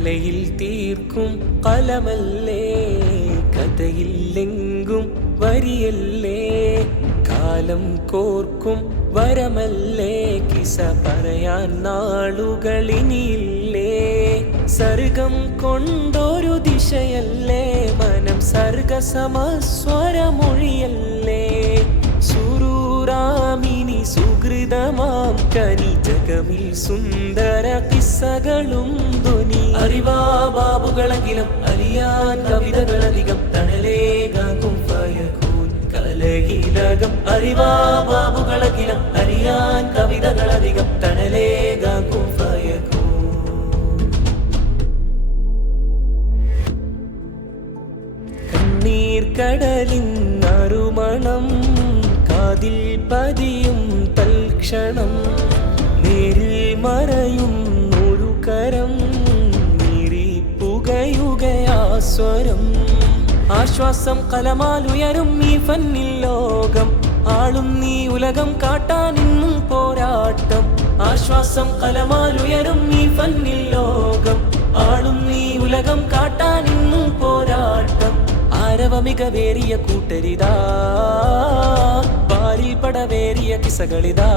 കലയിൽ തീർക്കും കലമല്ലേ, കഥയില്ലെങ്കും വരിയല്ലേ, കാലം കോർക്കും വരമല്ലേ, കിസ പറയാൻ നാളുകളിനിയില്ലേ. സർഗം കൊണ്ടൊരു ദിശയല്ലേ, മനം സർഗസമസ്വരമൊഴിയല്ലേ, സുരൂരാമിനി സുഹൃതമാം കനി, ജഗമിൽ സുന്ദര കിസ്സകളും ധ്വനി. അറിവാ ബാബുകളെങ്കിലും അറിയാൻ കവിതകളധികം, തണലേകാകും ഫയകൂൻ കലയിലകം. അറിവാ ബാബുകളെങ്കിലും അറിയാൻ കവിതകളധികം, തണലേകാകും ഫയകൂൻ. കണ്ണീർ കടലിൻ നറുമണം കാതിൽ പതിയും തൽക്ഷണം, നേരിൽ മറയും ഒരു കരം നീറിപ്പുകയുകയാസ്വരം. ആശ്വാസം കലമാലുയരും ഈ ഫന്നിൽ ലോകം, ആളും നീ ഉലകം കാട്ടാൻ ഇന്നും പോരാട്ടം. ആശ്വാസം കലമാലുയരും ഈ ഫന്നിൽ ലോകം, ആളും നീ ഉലകം കാട്ടാൻ ഇന്നും പോരാട്ടം. ആരവമികവേറിയ കൂട്ടരിതാ, പാരിൽ പടവേറിയ കിസകളിതാ,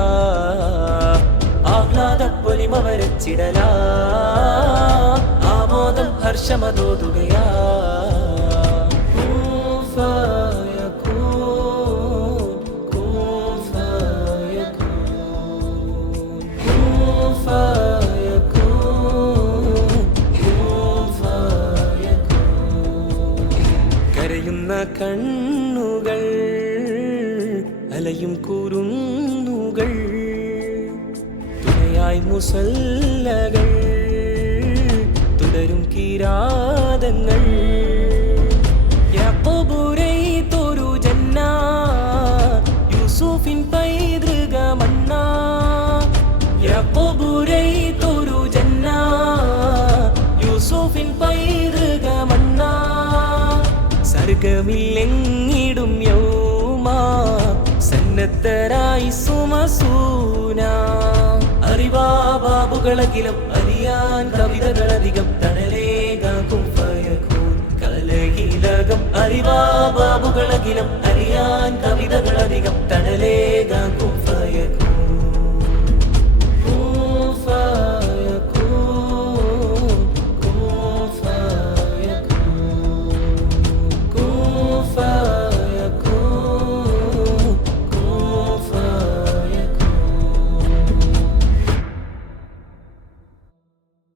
ആഹ്ലാദപ്പൊലിമ വരച്ചിടലാ, ആമോദം ഹർഷമതോതുകയാ. കരയുന്ന കണ്ണുകൾ അലയും കുരുന്നുകൾ, തുണയായി മുസല്ലകൾ തുടരും കിരാതങ്ങൾ. യാക്കോബുരൈ തോരു ജന്ന യൂസുഫിൻ പൈതൃക മന്ന, യാക്കോബുരൈ തോരു ജന്ന യൂസുഫിൻ പൈതൃക മന്ന. സർഗമില്ലെങ്ങിടും യൗമാ സന്നദ്ധരായി സുമസൂന. അറിവാ ബാബുകളകിലും അറിയാൻ കവിതകളധികം, തണലേകാകും ഫയകൂൻ കലയിലകം. അറിവാ ബാബുകളകിലും അറിയാൻ കവിതകളധികം, തണലേ